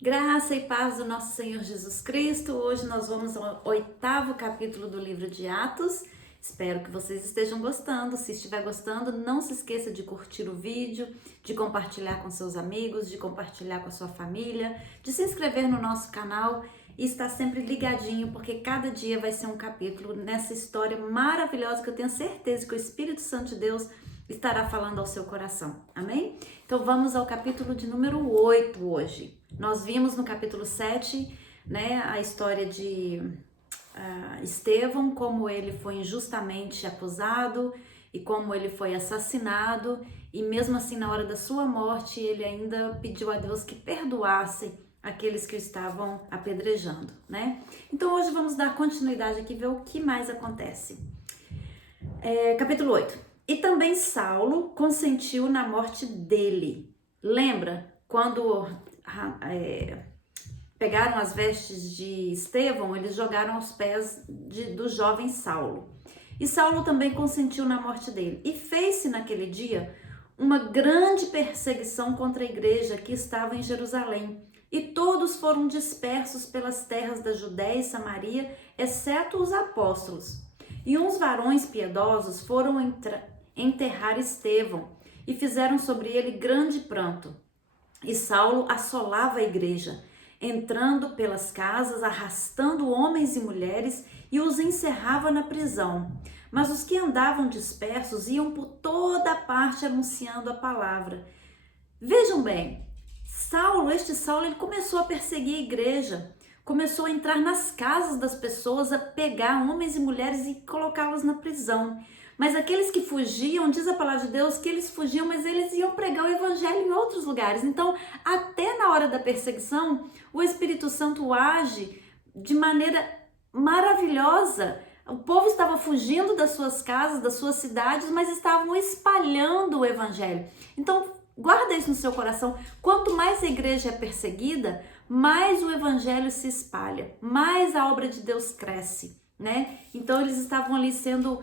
Graça e paz do nosso Senhor Jesus Cristo. Hoje nós vamos ao 8º capítulo do livro de Atos. Espero que vocês estejam gostando. Se estiver gostando, não se esqueça de curtir o vídeo, de compartilhar com seus amigos, de compartilhar com a sua família, de se inscrever no nosso canal e estar sempre ligadinho, porque cada dia vai ser um capítulo nessa história maravilhosa que eu tenho certeza que o Espírito Santo de Deus estará falando ao seu coração. Amém? Então vamos ao capítulo de número 8 hoje. Nós vimos no capítulo 7, a história de Estevão, como ele foi injustamente acusado e como ele foi assassinado, e mesmo assim na hora da sua morte ele ainda pediu a Deus que perdoasse aqueles que o estavam apedrejando, né? Então hoje vamos dar continuidade aqui, ver o que mais acontece. Capítulo 8. E também Saulo consentiu na morte dele. Lembra quando pegaram as vestes de Estevão, eles jogaram aos pés do jovem Saulo. E Saulo também consentiu na morte dele. E fez-se naquele dia uma grande perseguição contra a igreja que estava em Jerusalém. E todos foram dispersos pelas terras da Judéia e Samaria, exceto os apóstolos. E uns varões piedosos foram enterrar Estevão e fizeram sobre ele grande pranto. E Saulo assolava a igreja, entrando pelas casas, arrastando homens e mulheres, e os encerrava na prisão. Mas os que andavam dispersos iam por toda parte anunciando a palavra. Vejam bem, este Saulo, ele começou a perseguir a igreja, começou a entrar nas casas das pessoas, a pegar homens e mulheres e colocá-los na prisão. Mas aqueles que fugiam, diz a palavra de Deus que eles fugiam, mas eles iam pregar o evangelho em outros lugares. Então, até na hora da perseguição, o Espírito Santo age de maneira maravilhosa. O povo estava fugindo das suas casas, das suas cidades, mas estavam espalhando o evangelho. Então, guarda isso no seu coração. Quanto mais a igreja é perseguida, mais o evangelho se espalha, mais a obra de Deus cresce, né? Então, eles estavam ali sendo...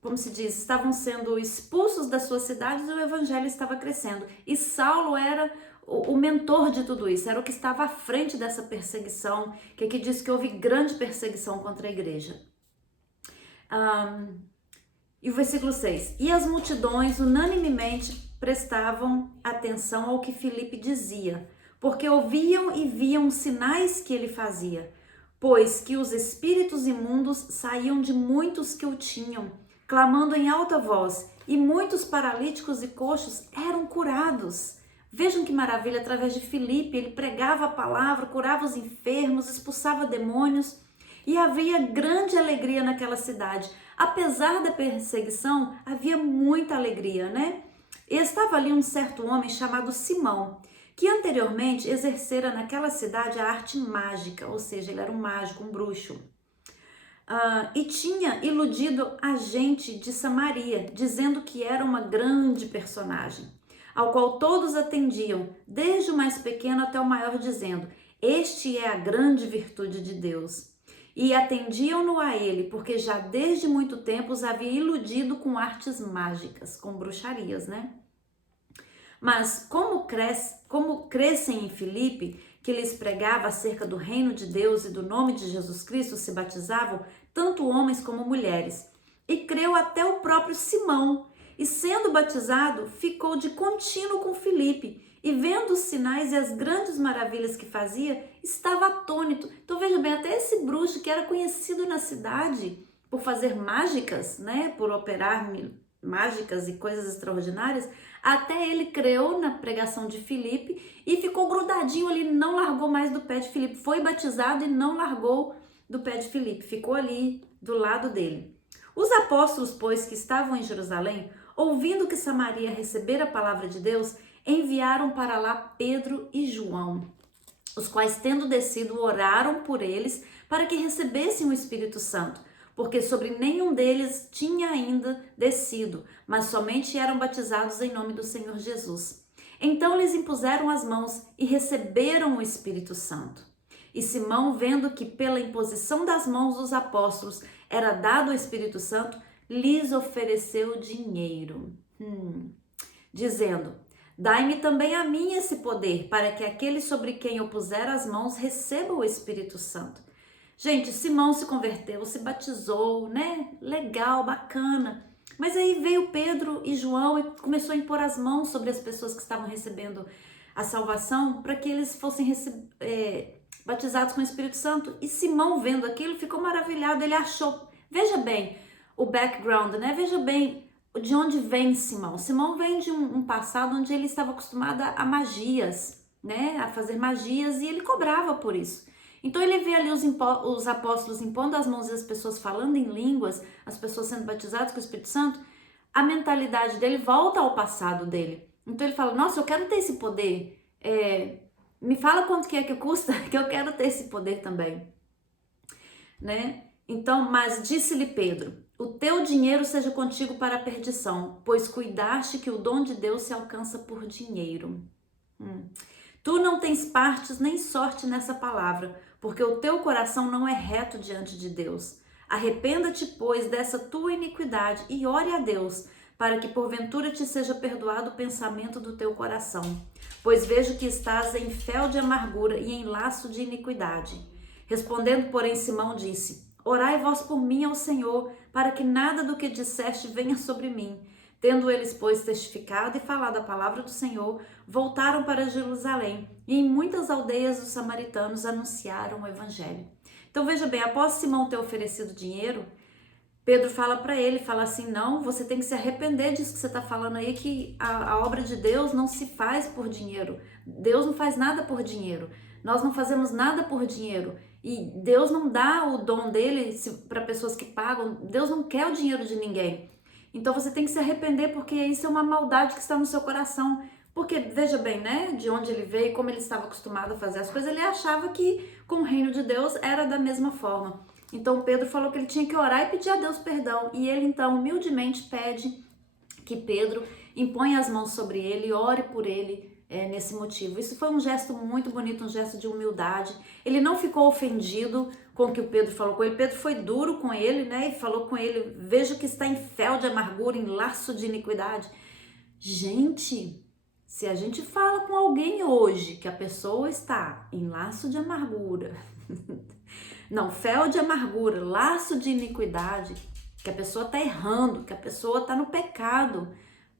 como se diz, estavam sendo expulsos das suas cidades e o evangelho estava crescendo. E Saulo era o mentor de tudo isso, era o que estava à frente dessa perseguição, que aqui diz que houve grande perseguição contra a igreja. E o versículo 6. E as multidões unanimemente prestavam atenção ao que Filipe dizia, porque ouviam e viam os sinais que ele fazia, pois que os espíritos imundos saíam de muitos que o tinham, clamando em alta voz, e muitos paralíticos e coxos eram curados. Vejam que maravilha, através de Filipe, ele pregava a palavra, curava os enfermos, expulsava demônios, e havia grande alegria naquela cidade. Apesar da perseguição, havia muita alegria, né? E estava ali um certo homem chamado Simão, que anteriormente exercera naquela cidade a arte mágica, ou seja, ele era um mágico, um bruxo. E tinha iludido a gente de Samaria, dizendo que era uma grande personagem, ao qual todos atendiam, desde o mais pequeno até o maior, dizendo: este é a grande virtude de Deus. E atendiam-no a ele, porque já desde muito tempo os havia iludido com artes mágicas, com bruxarias, né? Mas como crescem em Filipe, que lhes pregava acerca do reino de Deus e do nome de Jesus Cristo, se batizavam tanto homens como mulheres. E creu até o próprio Simão, e sendo batizado, ficou de contínuo com Filipe, e vendo os sinais e as grandes maravilhas que fazia, estava atônito. Então veja bem, até esse bruxo que era conhecido na cidade por fazer mágicas, né, por operar mágicas e coisas extraordinárias, até ele creu na pregação de Filipe e ficou grudadinho ali, não largou mais do pé de Filipe, foi batizado e não largou do pé de Filipe, ficou ali do lado dele. Os apóstolos, pois, que estavam em Jerusalém, ouvindo que Samaria recebera a palavra de Deus, enviaram para lá Pedro e João, os quais, tendo descido, oraram por eles para que recebessem o Espírito Santo, porque sobre nenhum deles tinha ainda descido, mas somente eram batizados em nome do Senhor Jesus. Então lhes impuseram as mãos e receberam o Espírito Santo. E Simão, vendo que pela imposição das mãos dos apóstolos era dado o Espírito Santo, lhes ofereceu dinheiro, dizendo: Dai-me também a mim esse poder, para que aquele sobre quem eu puser as mãos receba o Espírito Santo. Gente, Simão se converteu, se batizou, né? Legal, bacana. Mas aí veio Pedro e João e começou a impor as mãos sobre as pessoas que estavam recebendo a salvação para que eles fossem batizados com o Espírito Santo. E Simão, vendo aquilo, ficou maravilhado. Ele achou, veja bem o background, né? Veja bem de onde vem Simão. Simão vem de um passado onde ele estava acostumado a magias, né? A fazer magias, e ele cobrava por isso. Então ele vê ali os apóstolos impondo as mãos e as pessoas falando em línguas, as pessoas sendo batizadas com o Espírito Santo. A mentalidade dele volta ao passado dele. Então ele fala, nossa, eu quero ter esse poder. Me fala quanto que é que custa, que eu quero ter esse poder também. Né? Então, mas disse-lhe Pedro, o teu dinheiro seja contigo para a perdição, pois cuidaste que o dom de Deus se alcança por dinheiro. Tu não tens partes nem sorte nessa palavra, porque o teu coração não é reto diante de Deus. Arrependa-te, pois, dessa tua iniquidade e ore a Deus, para que porventura te seja perdoado o pensamento do teu coração. Pois vejo que estás em fel de amargura e em laço de iniquidade. Respondendo, porém, Simão disse, orai vós por mim ao Senhor, para que nada do que disseste venha sobre mim. Tendo eles, pois, testificado e falado a palavra do Senhor, voltaram para Jerusalém e em muitas aldeias dos samaritanos anunciaram o evangelho. Então veja bem, após Simão ter oferecido dinheiro, Pedro fala para ele, fala assim, não, você tem que se arrepender disso que você está falando aí, que a obra de Deus não se faz por dinheiro. Deus não faz nada por dinheiro. Nós não fazemos nada por dinheiro. E Deus não dá o dom dele para pessoas que pagam. Deus não quer o dinheiro de ninguém. Então você tem que se arrepender, porque isso é uma maldade que está no seu coração. Porque, veja bem, né, de onde ele veio, como ele estava acostumado a fazer as coisas, ele achava que com o reino de Deus era da mesma forma. Então Pedro falou que ele tinha que orar e pedir a Deus perdão. E ele então humildemente pede que Pedro imponha as mãos sobre ele e ore por ele nesse motivo. Isso foi um gesto muito bonito, um gesto de humildade. Ele não ficou ofendido com o que o Pedro falou com ele. Pedro foi duro com ele, né? E falou com ele, vejo que está em fel de amargura, em laço de iniquidade. Gente, se a gente fala com alguém hoje que a pessoa está em laço de amargura, não, fel de amargura, laço de iniquidade, que a pessoa está errando, que a pessoa está no pecado,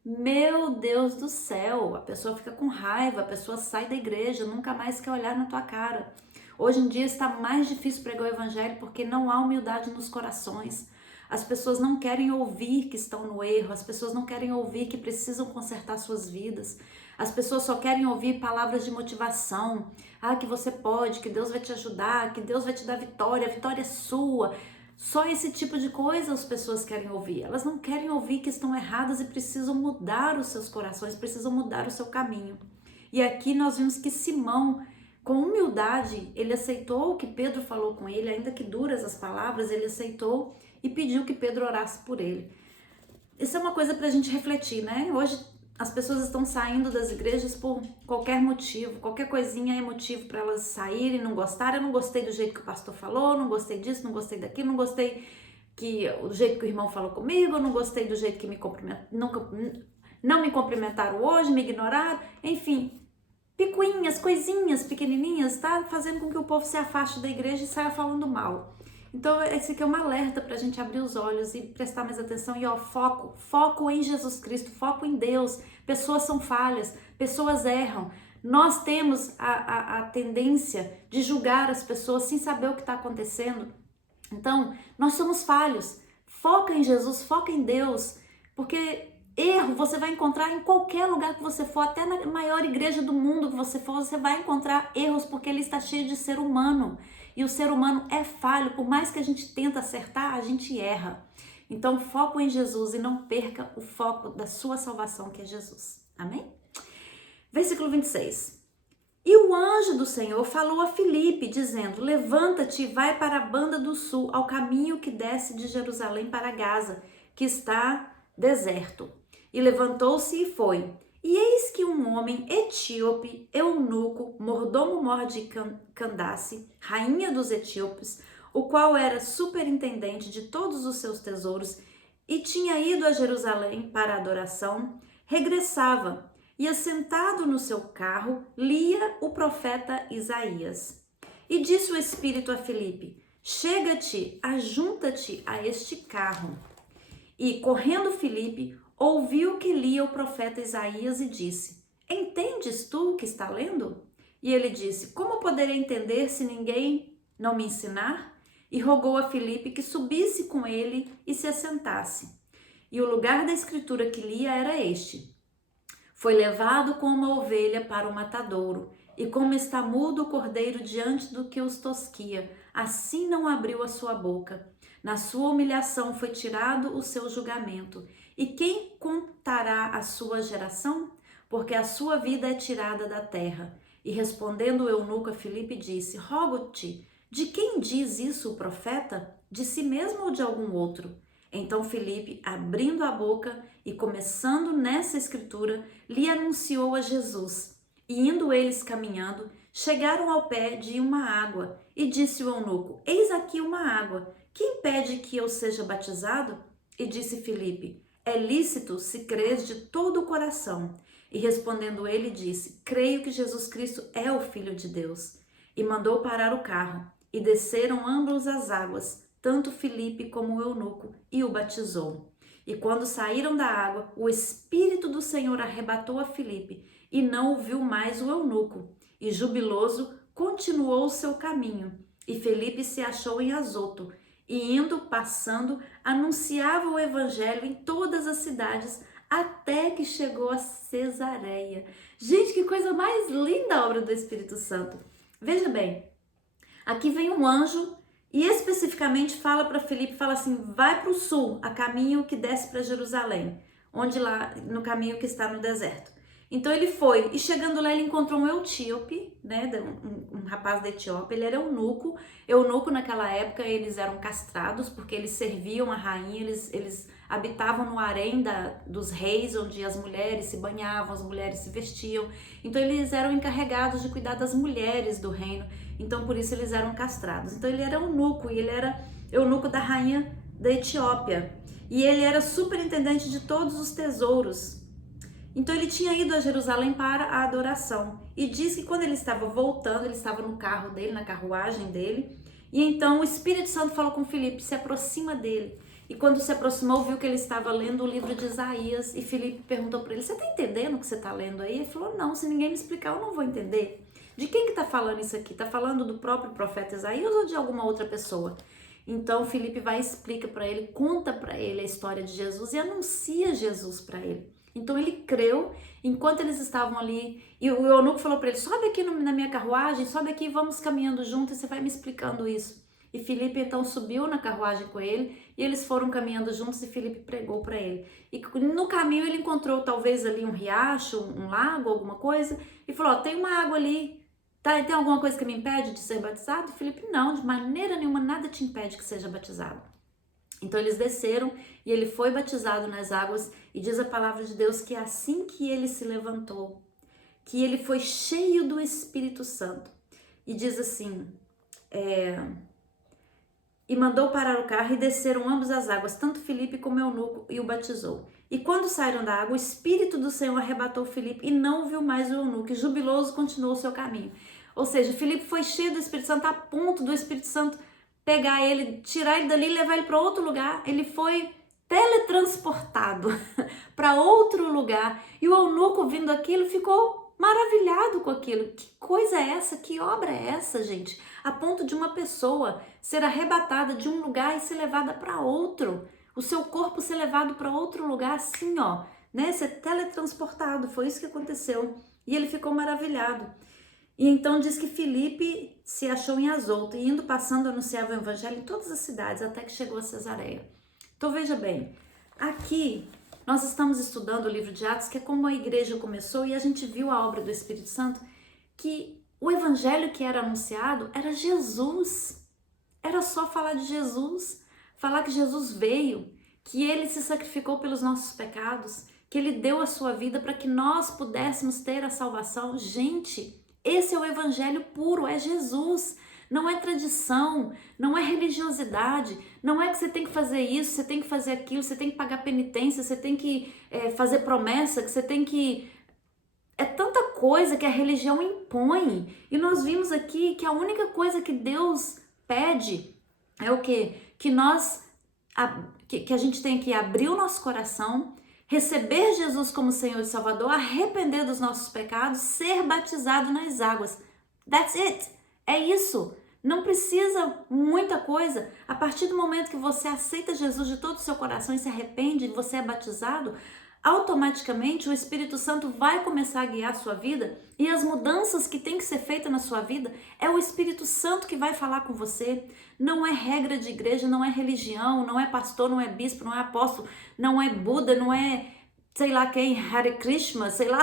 meu Deus do céu, a pessoa fica com raiva, a pessoa sai da igreja, nunca mais quer olhar na tua cara. Hoje em dia está mais difícil pregar o evangelho porque não há humildade nos corações. As pessoas não querem ouvir que estão no erro, as pessoas não querem ouvir que precisam consertar suas vidas. As pessoas só querem ouvir palavras de motivação. Ah, que você pode, que Deus vai te ajudar, que Deus vai te dar vitória, a vitória é sua. Só esse tipo de coisa as pessoas querem ouvir. Elas não querem ouvir que estão erradas e precisam mudar os seus corações, precisam mudar o seu caminho. E aqui nós vimos que Simão, com humildade, ele aceitou o que Pedro falou com ele, ainda que duras as palavras, ele aceitou e pediu que Pedro orasse por ele. Isso é uma coisa para a gente refletir, né? Hoje as pessoas estão saindo das igrejas por qualquer motivo, qualquer coisinha é motivo para elas saírem, não gostarem. Eu não gostei do jeito que o pastor falou, não gostei disso, não gostei daquilo, não gostei do jeito que o irmão falou comigo, não gostei do jeito que me cumprimentaram, não me cumprimentaram hoje, me ignoraram, enfim, picuinhas, coisinhas pequenininhas, tá fazendo com que o povo se afaste da igreja e saia falando mal. Então esse aqui é um alerta para a gente abrir os olhos e prestar mais atenção e foco em Jesus Cristo, foco em Deus. Pessoas são falhas, pessoas erram. Nós temos a tendência de julgar as pessoas sem saber o que está acontecendo. Então nós somos falhos. Foca em Jesus, foca em Deus, porque erro você vai encontrar em qualquer lugar que você for, até na maior igreja do mundo que você for, você vai encontrar erros, porque ele está cheio de ser humano. E o ser humano é falho, por mais que a gente tenta acertar, a gente erra. Então, foco em Jesus e não perca o foco da sua salvação, que é Jesus. Amém? Versículo 26. E o anjo do Senhor falou a Filipe, dizendo, levanta-te e vai para a banda do sul, ao caminho que desce de Jerusalém para Gaza, que está deserto. E levantou-se e foi. E eis que um homem etíope, eunuco, mordomo-mor de Candace, rainha dos etíopes, o qual era superintendente de todos os seus tesouros e tinha ido a Jerusalém para a adoração, regressava e, assentado no seu carro, lia o profeta Isaías. E disse o Espírito a Filipe: chega-te, ajunta-te a este carro. E, correndo Filipe, ouviu que lia o profeta Isaías e disse: entendes tu o que está lendo? E ele disse: como poderei entender se ninguém não me ensinar? E rogou a Filipe que subisse com ele e se assentasse. E o lugar da escritura que lia era este: foi levado com uma ovelha para o matadouro, e como está mudo o cordeiro diante do que os tosquia, assim não abriu a sua boca. Na sua humilhação foi tirado o seu julgamento. E quem contará a sua geração? Porque a sua vida é tirada da terra. E respondendo o eunuco a Filipe disse: rogo-te, de quem diz isso o profeta? De si mesmo ou de algum outro? Então Filipe, abrindo a boca e começando nessa escritura, lhe anunciou a Jesus. E indo eles caminhando, chegaram ao pé de uma água, e disse o eunuco: eis aqui uma água, que impede que eu seja batizado? E disse Filipe: é lícito se crês de todo o coração. E respondendo ele, disse: creio que Jesus Cristo é o Filho de Deus. E mandou parar o carro, e desceram ambos as águas, tanto Filipe como o eunuco, e o batizou. E quando saíram da água, o Espírito do Senhor arrebatou a Filipe, e não o viu mais o eunuco. E jubiloso, continuou o seu caminho. E Filipe se achou em Azoto, e indo, passando, anunciava o evangelho em todas as cidades, até que chegou a Cesareia. Gente, que coisa mais linda a obra do Espírito Santo. Veja bem, aqui vem um anjo e especificamente fala para Filipe, fala assim: vai para o sul, a caminho que desce para Jerusalém, onde lá no caminho que está no deserto. Então ele foi, e chegando lá ele encontrou um etíope, né, um rapaz da Etiópia. Ele era eunuco. Eunuco naquela época eles eram castrados, porque eles serviam a rainha, eles habitavam no harém dos reis, onde as mulheres se banhavam, as mulheres se vestiam. Então eles eram encarregados de cuidar das mulheres do reino, então por isso eles eram castrados. Então ele era eunuco, e ele era eunuco da rainha da Etiópia, e ele era superintendente de todos os tesouros. Então ele tinha ido a Jerusalém para a adoração, e diz que quando ele estava voltando, ele estava no carro dele, na carruagem dele, e então o Espírito Santo falou com Filipe: se aproxima dele. E quando se aproximou, viu que ele estava lendo o livro de Isaías, e Filipe perguntou para ele: você está entendendo o que você está lendo aí? Ele falou: não, se ninguém me explicar eu não vou entender. De quem que está falando isso aqui? Está falando do próprio profeta Isaías ou de alguma outra pessoa? Então Filipe vai e explica para ele, conta para ele a história de Jesus e anuncia Jesus para ele. Então ele creu enquanto eles estavam ali, e o eunuco falou para ele: sobe aqui na minha carruagem, sobe aqui, vamos caminhando juntos e você vai me explicando isso. E Filipe então subiu na carruagem com ele, e eles foram caminhando juntos, e Filipe pregou para ele. E no caminho ele encontrou talvez ali um riacho, um lago, alguma coisa, e falou: tem uma água ali, tá, tem alguma coisa que me impede de ser batizado? E Filipe: não, de maneira nenhuma, nada te impede que seja batizado. Então eles desceram e ele foi batizado nas águas, e diz a palavra de Deus que assim que ele se levantou, que ele foi cheio do Espírito Santo. E diz assim, e mandou parar o carro, e desceram ambos as águas, tanto Filipe como o eunuco, e o batizou. E quando saíram da água, o Espírito do Senhor arrebatou Filipe, e não viu mais o eunuco, e jubiloso continuou o seu caminho. Ou seja, Filipe foi cheio do Espírito Santo, a ponto do Espírito Santo pegar ele, tirar ele dali e levar ele para outro lugar. Ele foi teletransportado para outro lugar, e o eunuco, vindo aquilo, ficou maravilhado com aquilo. Que coisa é essa? Que obra é essa, gente? A ponto de uma pessoa ser arrebatada de um lugar e ser levada para outro. O seu corpo ser levado para outro lugar, assim, ó, né? Ser teletransportado. Foi isso que aconteceu. E ele ficou maravilhado. E então diz que Filipe se achou em Azoto, e indo passando anunciava o evangelho em todas as cidades, até que chegou a Cesareia. Então veja bem, aqui nós estamos estudando o livro de Atos, que é como a igreja começou, e a gente viu a obra do Espírito Santo, que o evangelho que era anunciado era Jesus. Era só falar de Jesus, falar que Jesus veio, que ele se sacrificou pelos nossos pecados, que ele deu a sua vida para que nós pudéssemos ter a salvação. Gente, esse é o evangelho puro, é Jesus. Não é tradição, não é religiosidade, não é que você tem que fazer isso, você tem que fazer aquilo, você tem que pagar penitência, você tem que fazer promessa, que você tem que... É tanta coisa que a religião impõe. E nós vimos aqui que a única coisa que Deus pede é o quê? Que a gente tem que abrir o nosso coração, receber Jesus como Senhor e Salvador, arrepender dos nossos pecados, ser batizado nas águas. That's it. É isso. Não precisa muita coisa. A partir do momento que você aceita Jesus de todo o seu coração e se arrepende, e você é batizado, automaticamente o Espírito Santo vai começar a guiar a sua vida, e as mudanças que tem que ser feitas na sua vida é o Espírito Santo que vai falar com você. Não é regra de igreja, não é religião, não é pastor, não é bispo, não é apóstolo, não é Buda, não é sei lá quem, Hare Krishna, sei lá,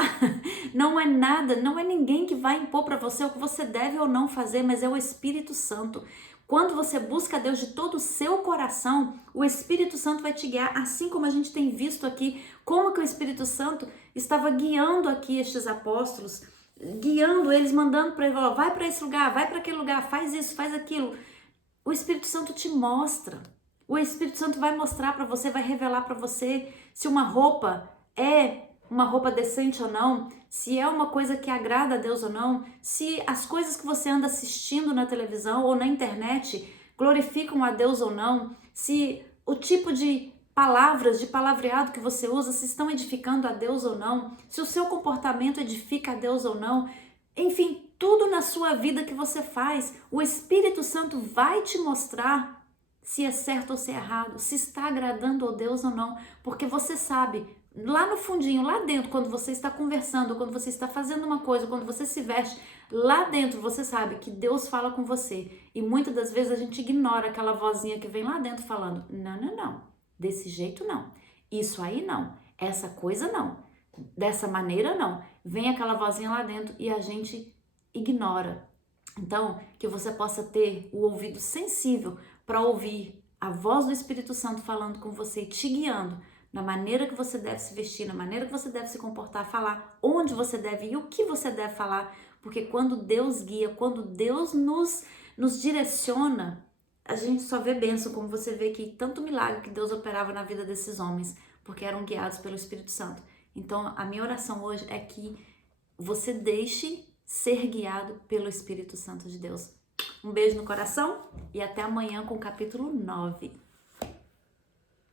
não é nada, não é ninguém que vai impor para você o que você deve ou não fazer, mas é o Espírito Santo. Quando você busca Deus de todo o seu coração, o Espírito Santo vai te guiar, assim como a gente tem visto aqui, como que o Espírito Santo estava guiando aqui estes apóstolos, guiando eles, mandando para eles, vai para esse lugar, vai para aquele lugar, faz isso, faz aquilo. O Espírito Santo te mostra, o Espírito Santo vai mostrar para você, vai revelar para você se uma roupa é uma roupa decente ou não, se é uma coisa que agrada a Deus ou não, se as coisas que você anda assistindo na televisão ou na internet glorificam a Deus ou não, se o tipo de palavras, de palavreado que você usa, se estão edificando a Deus ou não, se o seu comportamento edifica a Deus ou não, enfim, tudo na sua vida que você faz, o Espírito Santo vai te mostrar se é certo ou se é errado, se está agradando a Deus ou não, porque você sabe, lá no fundinho, lá dentro, quando você está conversando, quando você está fazendo uma coisa, quando você se veste, lá dentro você sabe que Deus fala com você. E muitas das vezes a gente ignora aquela vozinha que vem lá dentro falando, não, desse jeito não, isso aí não, essa coisa não, dessa maneira não. Vem aquela vozinha lá dentro e a gente ignora. Então, que você possa ter o ouvido sensível para ouvir a voz do Espírito Santo falando com você e te guiando na maneira que você deve se vestir, na maneira que você deve se comportar, falar, onde você deve ir, o que você deve falar, porque quando Deus guia, quando Deus nos direciona, a gente só vê bênção, como você vê aqui, tanto milagre que Deus operava na vida desses homens, porque eram guiados pelo Espírito Santo. Então, a minha oração hoje é que você deixe ser guiado pelo Espírito Santo de Deus. Um beijo no coração e até amanhã com o capítulo 9.